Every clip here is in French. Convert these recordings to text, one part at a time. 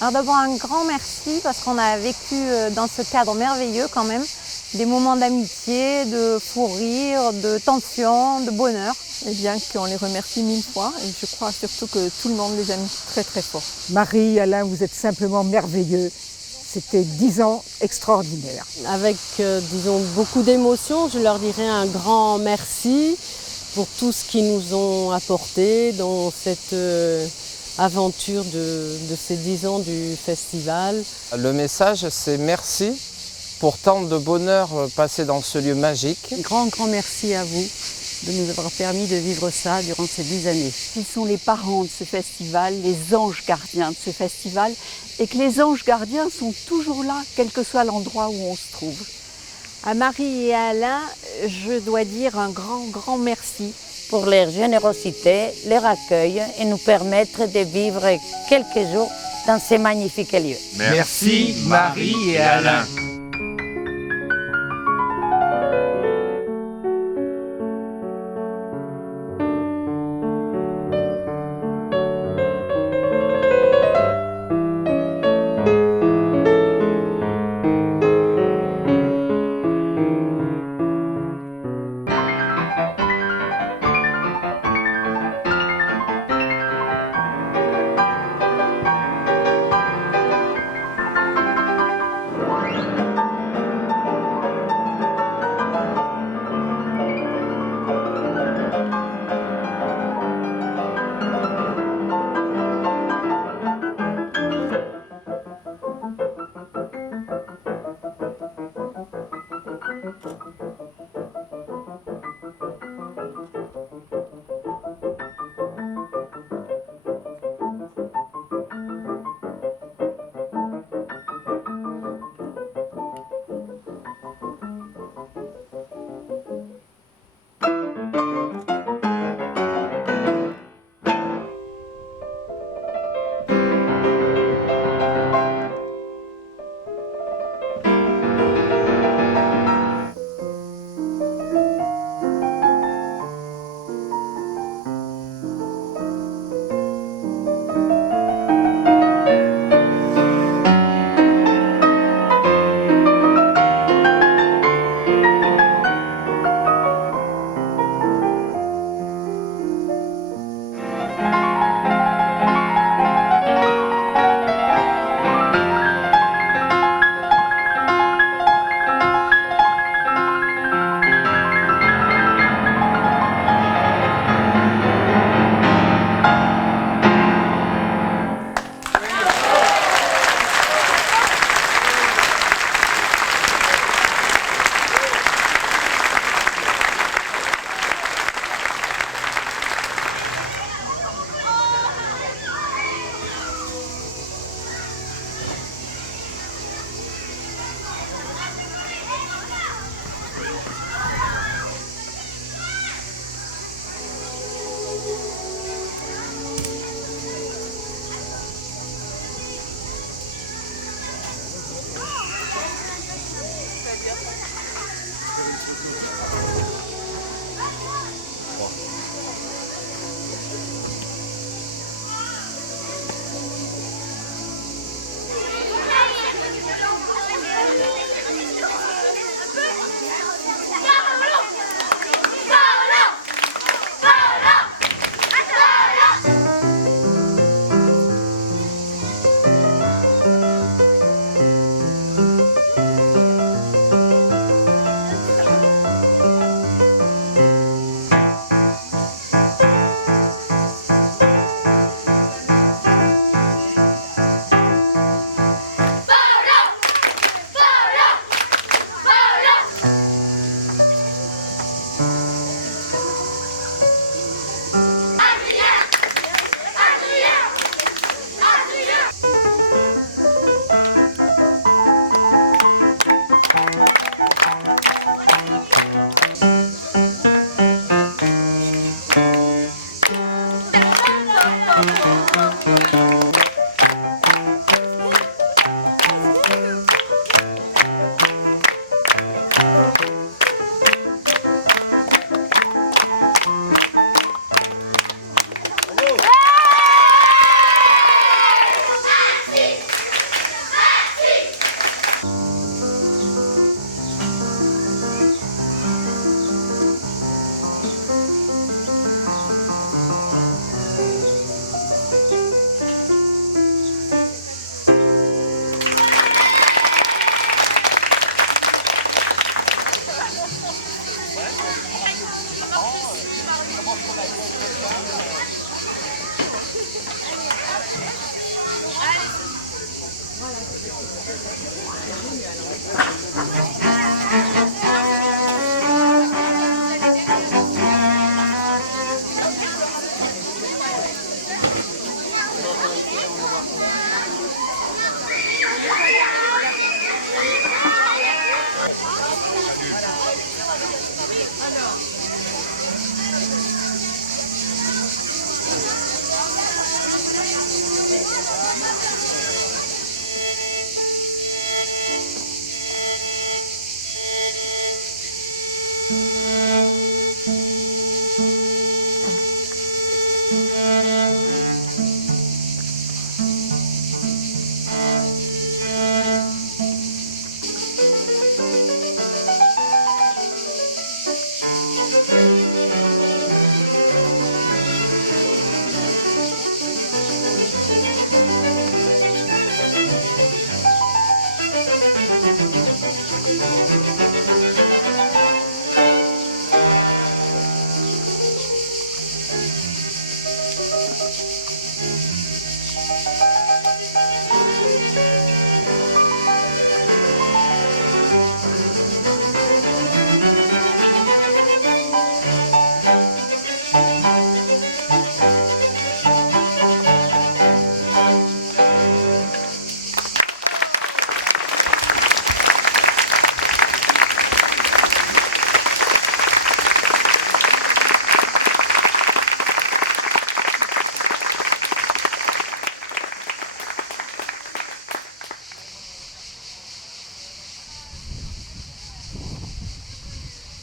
Alors d'abord un grand merci parce qu'on a vécu dans ce cadre merveilleux quand même, des moments d'amitié, de fou rire, de tension, de bonheur. Eh bien qu'on les remercie 1000 fois et je crois surtout que tout le monde les aime très très fort. Marie, Alain, vous êtes simplement merveilleux. C'était 10 ans extraordinaires. Avec, disons, beaucoup d'émotions, je leur dirais un grand merci pour tout ce qu'ils nous ont apporté dans cette aventure de ces 10 ans du festival. Le message, c'est merci pour tant de bonheur passé dans ce lieu magique. Grand merci à vous de nous avoir permis de vivre ça durant ces 10 années. Ils sont les parents de ce festival, les anges gardiens de ce festival, et que les anges gardiens sont toujours là, quel que soit l'endroit où on se trouve. À Marie et à Alain, je dois dire un grand merci. Pour leur générosité, leur accueil et nous permettre de vivre quelques jours dans ces magnifiques lieux. Merci Marie et Alain.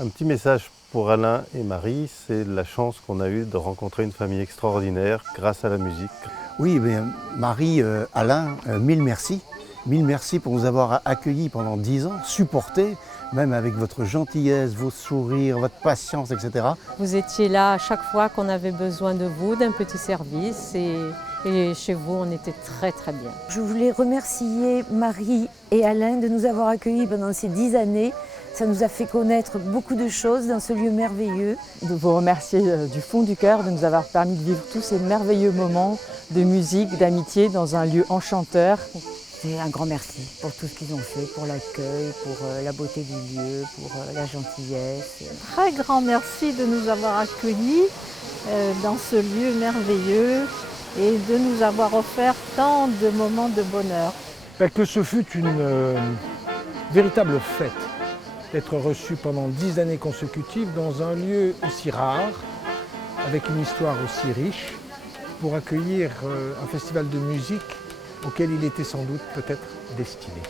Un petit message pour Alain et Marie, c'est la chance qu'on a eue de rencontrer une famille extraordinaire grâce à la musique. Oui, mais Marie, Alain, mille merci. Mille merci pour nous avoir accueillis pendant 10 ans, supportés, même avec votre gentillesse, vos sourires, votre patience, etc. Vous étiez là à chaque fois qu'on avait besoin de vous, d'un petit service, et chez vous, on était très très bien. Je voulais remercier Marie et Alain de nous avoir accueillis pendant ces 10 années. Ça nous a fait connaître beaucoup de choses dans ce lieu merveilleux. De vous remercier du fond du cœur de nous avoir permis de vivre tous ces merveilleux moments de musique, d'amitié dans un lieu enchanteur. C'est un grand merci pour tout ce qu'ils ont fait, pour l'accueil, pour la beauté du lieu, pour la gentillesse. Très grand merci de nous avoir accueillis dans ce lieu merveilleux et de nous avoir offert tant de moments de bonheur. Que ce fut une véritable fête d'être reçu pendant 10 années consécutives dans un lieu aussi rare, avec une histoire aussi riche, pour accueillir un festival de musique auquel il était sans doute peut-être destiné.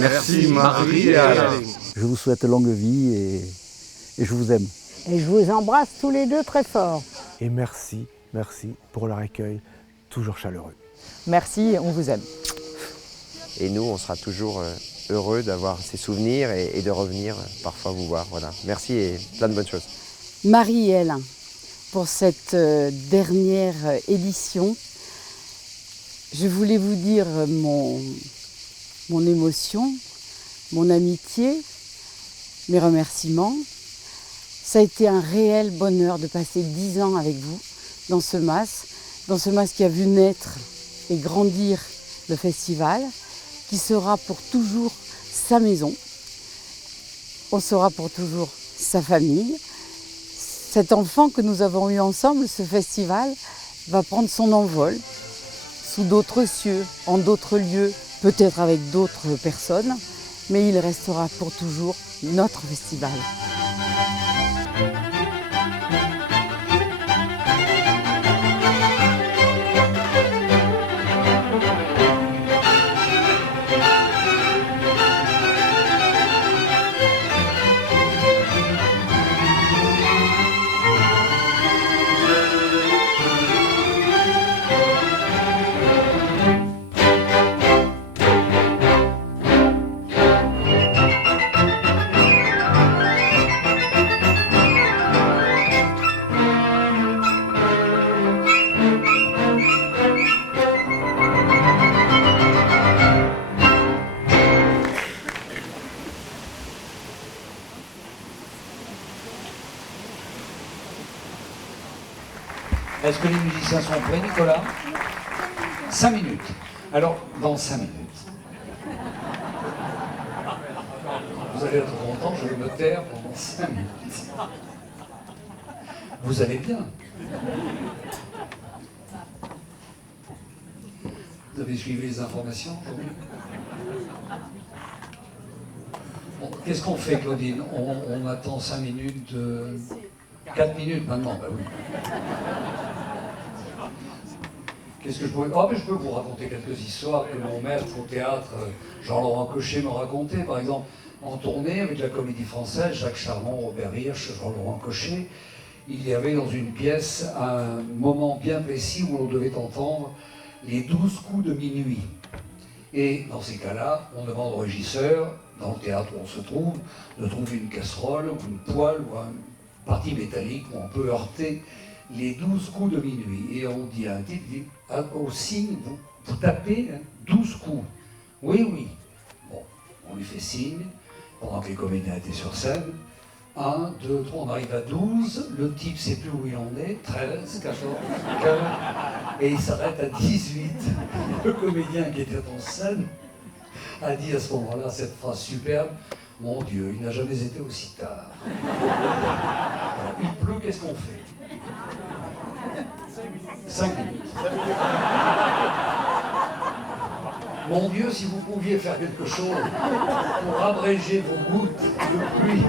Merci Marie et Alain. Je vous souhaite longue vie et je vous aime. Et je vous embrasse tous les deux très fort. Et merci pour leur accueil toujours chaleureux. Merci, on vous aime. Et nous, on sera toujours heureux d'avoir ces souvenirs et de revenir parfois vous voir. Voilà. Merci et plein de bonnes choses. Marie et Alain, pour cette dernière édition, je voulais vous dire mon émotion, mon amitié, mes remerciements. Ça a été un réel bonheur de passer 10 ans avec vous dans ce MAS qui a vu naître et grandir le festival, qui sera pour toujours sa maison. On sera pour toujours sa famille. Cet enfant que nous avons eu ensemble, ce festival, va prendre son envol sous d'autres cieux, en d'autres lieux, peut-être avec d'autres personnes, mais il restera pour toujours notre festival. Est-ce que les musiciens sont prêts, Nicolas? 5 minutes. Alors, dans 5 minutes, vous allez être content, je vais me taire pendant 5 minutes. Vous allez bien? Vous avez suivi les informations aujourd'hui? Bon, qu'est-ce qu'on fait, Claudine? On attend 5 minutes, 4 minutes maintenant, ben oui. Qu'est-ce que je pourrais... mais je peux vous raconter quelques histoires que mon maître au théâtre, Jean-Laurent Cochet, me racontait. Par exemple, en tournée avec la Comédie Française, Jacques Charmant, Robert Hirsch, Jean-Laurent Cochet, il y avait dans une pièce un moment bien précis où l'on devait entendre les 12 coups de minuit. Et dans ces cas-là, on demande au régisseur, dans le théâtre où on se trouve, de trouver une casserole ou une poêle ou une partie métallique où on peut heurter les 12 coups de minuit. Et on dit à un type, au signe, vous tapez 12 coups. Oui, oui. Bon, on lui fait signe, pendant que les comédiens étaient sur scène. 1, 2, 3, on arrive à 12, le type ne sait plus où il en est, 13, 14, 15, et il s'arrête à 18. Le comédien qui était en scène a dit à ce moment-là cette phrase superbe, « Mon Dieu, il n'a jamais été aussi tard. » Il pleut, qu'est-ce qu'on fait? 5 minutes. Mon Dieu, si vous pouviez faire quelque chose pour abréger vos gouttes de pluie.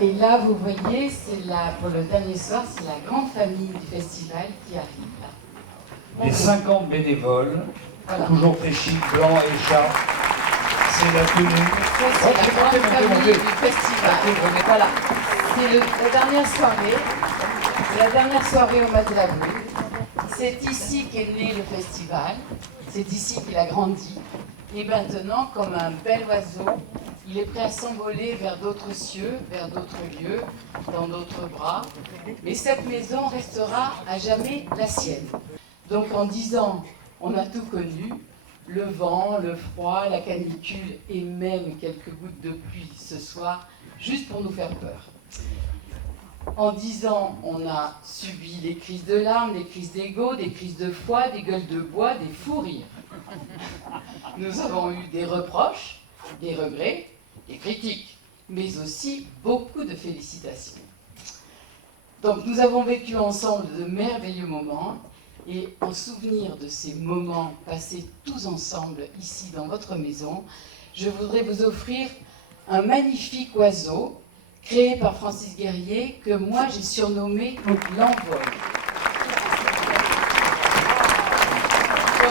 Et là, vous voyez, c'est pour le dernier soir, c'est la grande famille du festival qui arrive. Là. Les 50 bénévoles, toujours très chic, blanc et chat. C'est la tenue. Ça, c'est la grande famille du festival. Voilà. C'est la dernière soirée. C'est la dernière soirée au Mas de la Brue. C'est ici qu'est né le festival. C'est ici qu'il a grandi. Et maintenant, comme un bel oiseau, il est prêt à s'envoler vers d'autres cieux, vers d'autres lieux, dans d'autres bras. Mais cette maison restera à jamais la sienne. Donc en 10 ans, on a tout connu. Le vent, le froid, la canicule et même quelques gouttes de pluie ce soir, juste pour nous faire peur. En 10 ans, on a subi des crises de larmes, des crises d'ego, des crises de foi, des gueules de bois, des fous rires. Nous avons eu des reproches, des regrets, des critiques, mais aussi beaucoup de félicitations. Donc nous avons vécu ensemble de merveilleux moments et en souvenir de ces moments passés tous ensemble ici dans votre maison, je voudrais vous offrir un magnifique oiseau créé par Francis Guerrier que moi j'ai surnommé l'envol.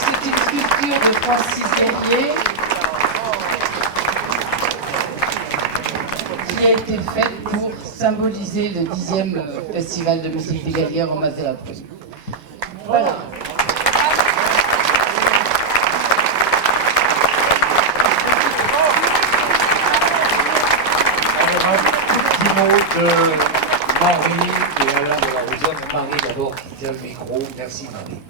C'est une sculpture de Francis Guerrier qui a été faite pour symboliser le 10e festival de musique des Galières au Mas de la Brue. Voilà. Alors un petit mot de Marie et Alain de la Roussonne. Marie d'abord qui tient le micro. Merci Marie.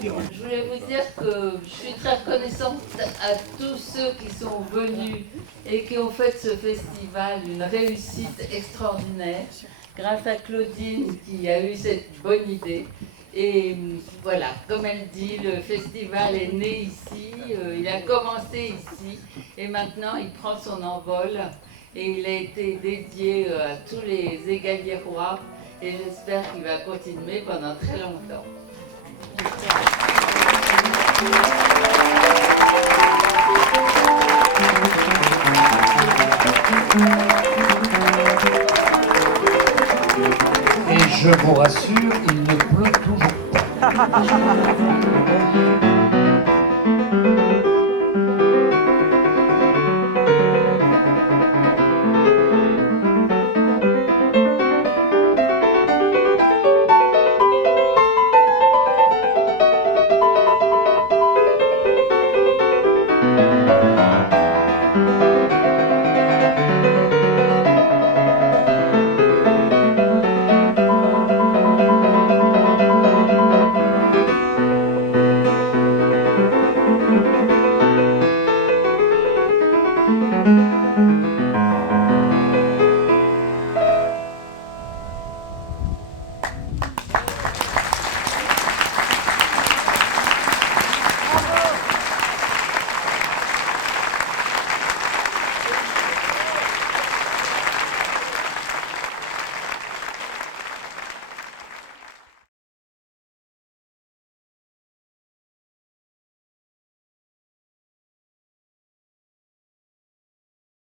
Je voulais vous dire que je suis très reconnaissante à tous ceux qui sont venus et qui ont fait de ce festival une réussite extraordinaire, grâce à Claudine qui a eu cette bonne idée. Et voilà, comme elle dit, le festival est né ici, il a commencé ici et maintenant il prend son envol et il a été dédié à tous les égaliérois et j'espère qu'il va continuer pendant très longtemps. Et je vous rassure, il ne pleut toujours pas.